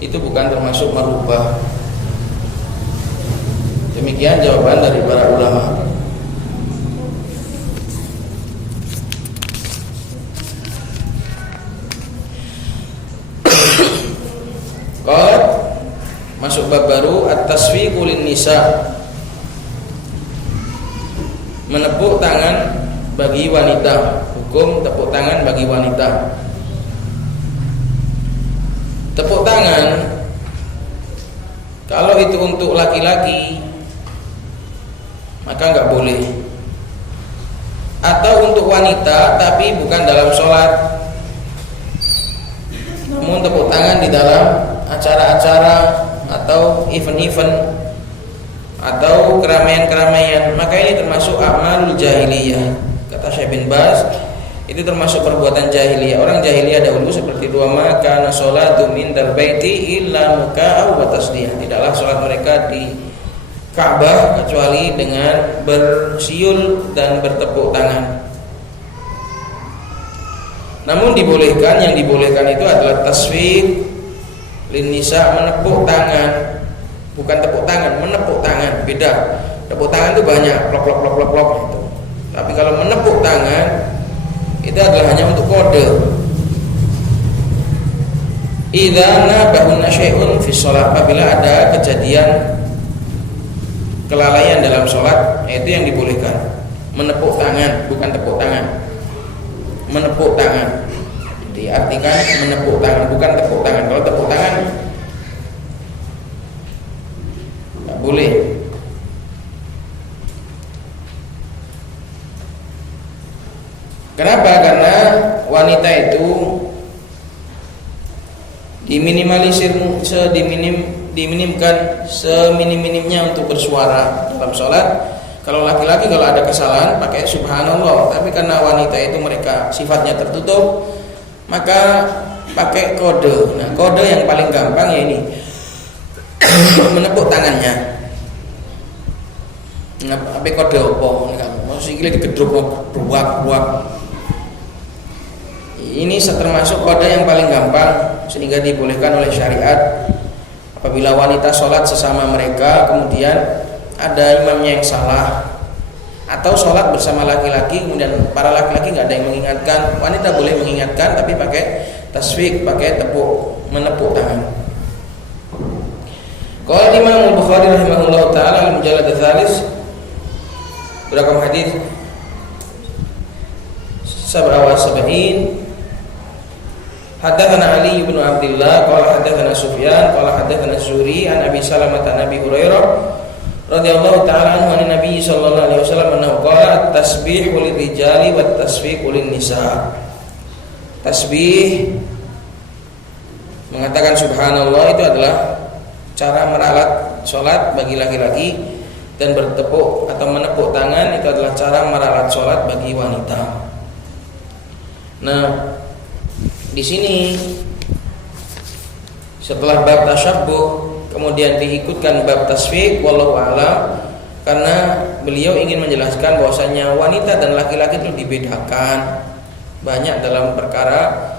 Itu bukan termasuk merubah. Demikian jawaban dari para ulama. Qad masuk bab baru, at-tasfiqu lin-nisa, menepuk tangan bagi wanita. Hukum tepuk tangan bagi wanita. Tepuk tangan kalau itu untuk laki-laki maka nggak boleh, atau untuk wanita tapi bukan dalam sholat, namun tepuk tangan di dalam acara-acara atau event-event atau keramaian-keramaian, maka ini termasuk amalul jahiliyah. Kata Syekh bin Baz, itu termasuk perbuatan jahiliyah. Orang jahiliyah dahulu seperti dua maka nasolatu min dal baiti illa muka'u wa tasdiyah. Tidaklah sholat mereka di Ka'bah kecuali dengan bersiul dan bertepuk tangan. Namun yang dibolehkan itu adalah tasfiq lin nisa, menepuk tangan. Bukan tepuk tangan, menepuk tangan, beda. Tepuk tangan itu banyak, plok plok plok plok plok gitu. Tapi kalau menepuk tangan itu adalah hanya untuk kode. Idza nabahunna syai'un fi shalah, apabila ada kejadian kelalaian dalam sholat, itu yang dibolehkan. Menepuk tangan, bukan tepuk tangan. Menepuk tangan. Diartikan menepuk tangan, bukan tepuk tangan. Kalau tepuk tangan nggak boleh. Kenapa? Karena wanita itu diminimalisir, diminimkan seminim-minimnya untuk bersuara dalam sholat. Kalau laki-laki kalau ada kesalahan pakai subhanallah, tapi karena wanita itu mereka sifatnya tertutup, maka pakai kode. Nah, kode yang paling gampang ya ini menepuk tangannya. Apa kode opo nek mau sikile digedruk buak. Ini termasuk kode yang paling gampang sehingga dibolehkan oleh syariat. Apabila wanita sholat sesama mereka, kemudian ada imamnya yang salah, atau sholat bersama laki-laki, kemudian para laki-laki nggak ada yang mengingatkan, wanita boleh mengingatkan, tapi pakai tasfik, pakai menepuk tangan. Qala Imam Al-Bukhari rahimahullah taala al-mujallad ats-tsalis berakam hadis 77. Haddatsana Ali bin Abdullah qala haddatsana Sufyan qala haddatsana Zuhri an Abi Salamah an Abi Hurairah radhiyallahu ta'ala anhu an Nabi sallallahu alaihi wasallam annahu qala at-tasbihu lirijali wat tasfiqu lin-nisa. Tasbih mengatakan subhanallah itu adalah cara meralat salat bagi laki-laki, dan bertepuk atau menepuk tangan itu adalah cara meralat salat bagi wanita. Nah, di sini setelah bab tasyabbuh kemudian diikutkan bab tasfiq, wallahu a'lam, karena beliau ingin menjelaskan bahwasanya wanita dan laki-laki itu dibedakan. Banyak dalam perkara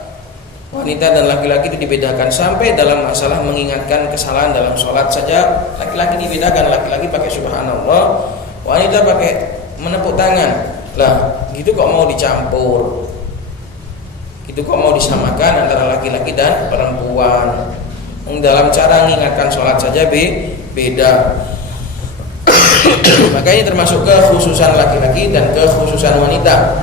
wanita dan laki-laki itu dibedakan, sampai dalam masalah mengingatkan kesalahan dalam sholat saja laki-laki dibedakan, laki-laki pakai subhanallah, wanita pakai menepuk tangan. Lah, gitu kok mau dicampur? Itu kok mau disamakan antara laki-laki dan perempuan? Dalam cara mengingatkan sholat saja beda. Maka ini termasuk kekhususan laki-laki dan kekhususan wanita.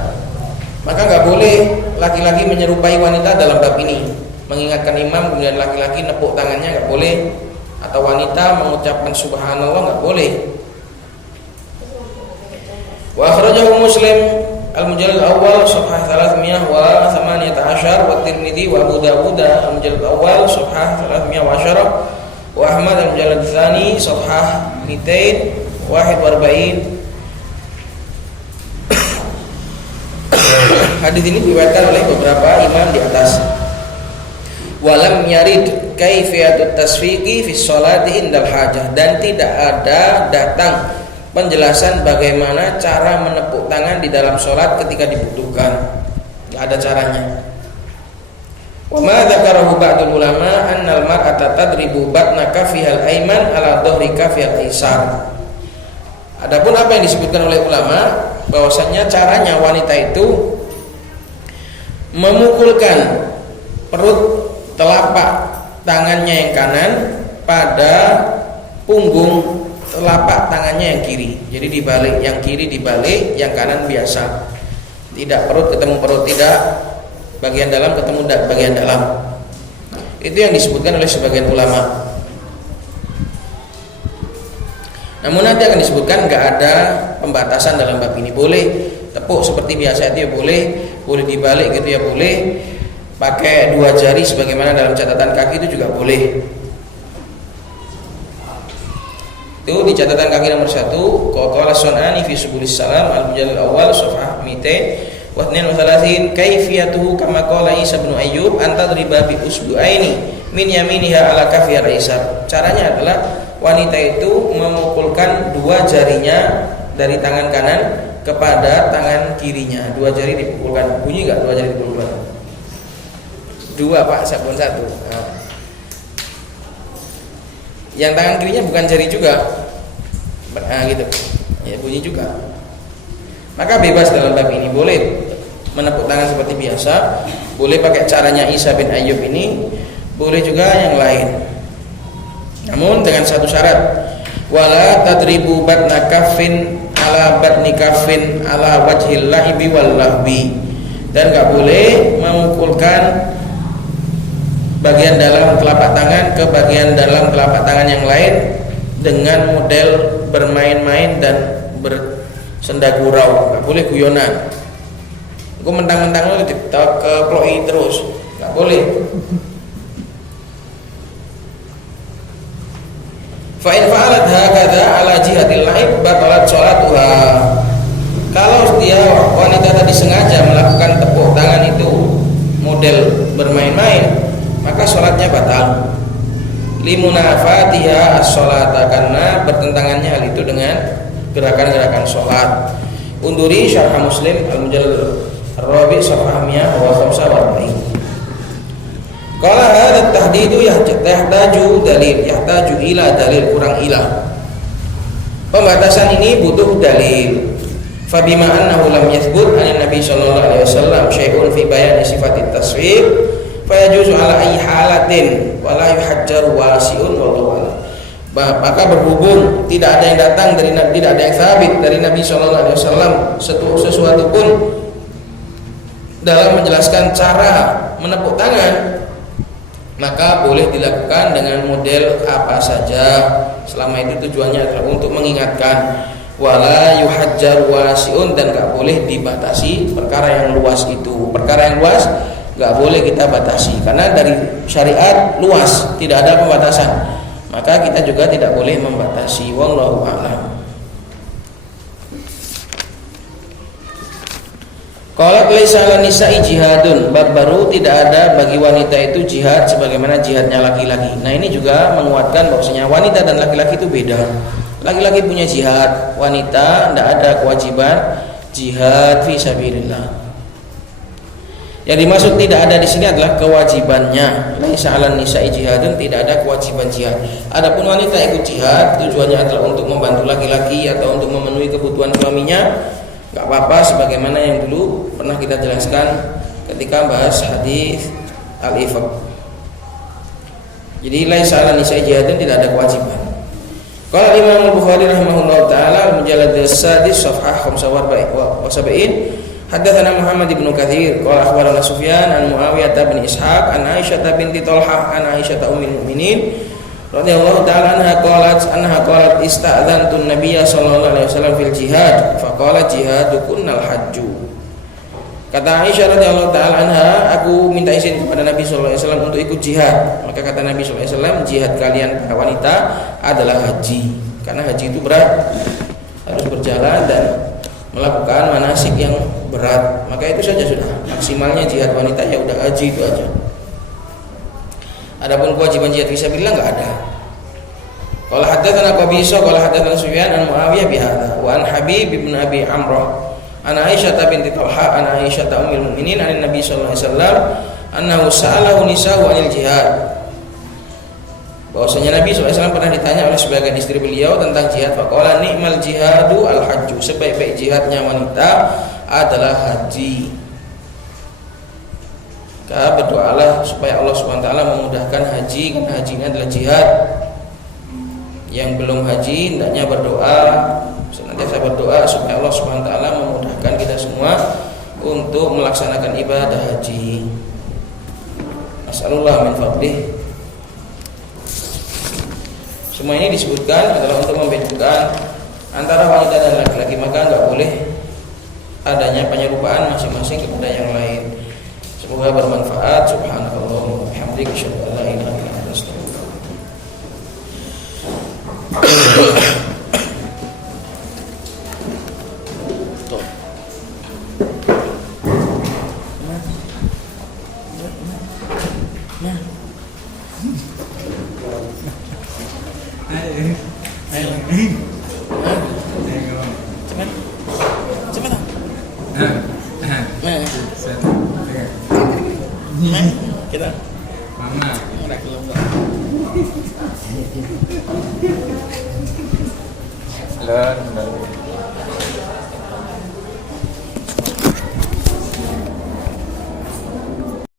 Maka nggak boleh laki-laki menyerupai wanita dalam bab ini. Mengingatkan imam kemudian laki-laki nepuk tangannya nggak boleh, atau wanita mengucapkan subhanallah nggak boleh. Wa akhrajahu Muslim al-mujallad awal safhah 318 wa Tirmidzi wa Abu Dawud al-mujallad awal safhah 310 wa Ahmad al-mujallad tsani safhah 241. Hadis ini diriwayatkan oleh beberapa imam di atas. Walam yarid kaifiyatut tasfiqi fi sholati indal hajah, dan tidak ada datang penjelasan bagaimana cara menepuk tangan di dalam sholat ketika dibutuhkan. Tidak ada caranya. Wa ma dzakarahu ba'dul ulama annal mar'ata tadribu batna kafihal aiman ala dhahri kafihal aisar. Adapun apa yang disebutkan oleh ulama bahwasanya caranya wanita itu memukulkan perut telapak tangannya yang kanan pada punggung telapak tangannya yang kiri. Jadi dibalik, yang kiri dibalik, yang kanan biasa. Tidak perut ketemu perut, tidak bagian dalam ketemu bagian dalam. Itu yang disebutkan oleh sebagian ulama. Namun nanti akan disebutkan nggak ada pembatasan dalam bab ini. Boleh tepuk seperti biasa itu ya boleh dibalik gitu ya boleh, pakai dua jari sebagaimana dalam catatan kaki itu juga boleh. Itu di catatan kaki nomor 1, qala Sunani fi Subulis Salam al-mujallad awal safhah 200 wa 32 kaifiyatuhu kama qala Isa bin Ayyub antadriba bi usbu'aini min yaminiha ala kafir aisar. Caranya adalah wanita itu memukulkan dua jarinya dari tangan kanan kepada tangan kirinya. Dua jari dipukulkan. Bunyi enggak dua jari dipukulkan? Dua Pak, sabun satu. Nah. Yang tangan kirinya bukan jari juga. Nah gitu. Ya bunyi juga. Maka bebas dalam bab ini, boleh menepuk tangan seperti biasa, boleh pakai caranya Isa bin Ayyub ini, boleh juga yang lain. Namun dengan satu syarat, wala tadribu batna kaffin ala batni kaffin ala wajhil la'ibi wal lahwi, dan enggak boleh memukulkan bagian dalam telapak tangan ke bagian dalam telapak tangan yang lain dengan model bermain-main dan bersendagurau. Enggak boleh guyonan. Gue mentang-mentang lu dikeploi terus, enggak boleh. Fa in fa'alat hakadha ala jihatil la'ib batalat sholatuha. Kalau dia wanita tadi sengaja melakukan tepuk tangan itu model bermain-main, maka sholatnya batal. Limunafatiha as-sholata, karena bertentangannya hal itu dengan gerakan-gerakan sholat. Unduri Syarah Muslim al-Mujallad ar-Rabi' safhah 145. Qala hadha at-tahdidu yahtaju ila dalil, kurang ilah. Pembatasan ini butuh dalil. Fabima annahu lam yathbut 'an Nabi sallallahu alaihi wasallam syai'un fi bayani sifatit taswir fayajuzu ala ayyi halatin wa la yuhajjaru wasi'un wallahu a'lam. Maka berhubung tidak ada yang datang dari tidak ada yang sabit dari Nabi sallallahu alaihi wasallam sesuatu pun dalam menjelaskan cara menepuk tangan, maka boleh dilakukan dengan model apa saja selama itu tujuannya adalah untuk mengingatkan. Wala yuhajjar wasi'un, dan gak boleh dibatasi perkara yang luas itu. Perkara yang luas gak boleh kita batasi, karena dari syariat luas, tidak ada pembatasan, maka kita juga tidak boleh membatasi. Wallahu a'lam. Qalat laisa 'alan nisa'i jihadun, bab baru, tidak ada bagi wanita itu jihad sebagaimana jihadnya laki-laki. Nah, ini juga menguatkan bahwasanya wanita dan laki-laki itu beda. Laki-laki punya jihad, wanita tidak ada kewajiban jihad fi sabilillah. Yang dimaksud tidak ada di sini adalah kewajibannya. Laisa 'alan nisa'i jihadun, tidak ada kewajiban jihad. Adapun wanita ikut jihad tujuannya adalah untuk membantu laki-laki atau untuk memenuhi kebutuhan suaminya, enggak apa-apa, sebagaimana yang dulu pernah kita jelaskan ketika bahas hadis al-ifaq. Jadi laisa 'alan nisa'i jihadun, tidak ada kewajiban. Qala Imam Al-Bukhari rahimahullah taala al-mujallad as-sadis safhah 75 haddatsana Muhammad ibn Katsir qala akhbarana Sufyan an Muawiyah bin Ishaq an Aisyah binti Talhah an Aisyah ummul mukminin radhiyallahu taala anha qalat ista'dzantu an-nabiy sallallahu alaihi wasallam fil jihad faqala jihadukunnal hajju. Kata Aisyah radhiyallahu taala anha, aku minta izin kepada Nabi sallallahu alaihi wasallam untuk ikut jihad. Maka kata Nabi sallallahu alaihi wasallam, jihad kalian para wanita adalah haji. Karena haji itu berat, harus berjalan dan melakukan manasik yang berat. Maka itu saja sudah maksimalnya jihad wanita, ya udah haji itu aja. Adapun kewajiban jihad fisabilillah enggak ada. Qala haddatsana Qabisa qala haddatsana Sufyan an Muawiyah bihadza wa an Habib bin Abi Amrah an Aisyah binti Talha an Aisyah ummul mukminin an Nabi sallallahu alaihi wasallam annahu sa'alahu nisa'u 'anil jihad. Bahwasanya Nabi sallallahu alaihi wasallam pernah ditanya oleh sebagian istri beliau tentang jihad. Faqala ni'mal jihadu al-hajju, sebaik-baik jihadnya wanita adalah haji. Maka berdoalah supaya Allah Subhanahu wa taala memudahkan haji, karena haji ini adalah jihad. Yang belum haji hendaknya berdoa, senantiasa berdoa supaya Allah Subhanahu wa taala memudahkan kita semua untuk melaksanakan ibadah haji. Nasallallahu min fadlih. Semua ini disebutkan adalah untuk membedakan antara wanita dan laki-laki, maka enggak boleh adanya penyerupaan masing-masing kepada yang lain. Semoga bermanfaat. Subhanakallahumma wa bihamdika asyhadu an la ilaha illa anta astaghfiruka wa atubu ilaik. Kita Mama Halo.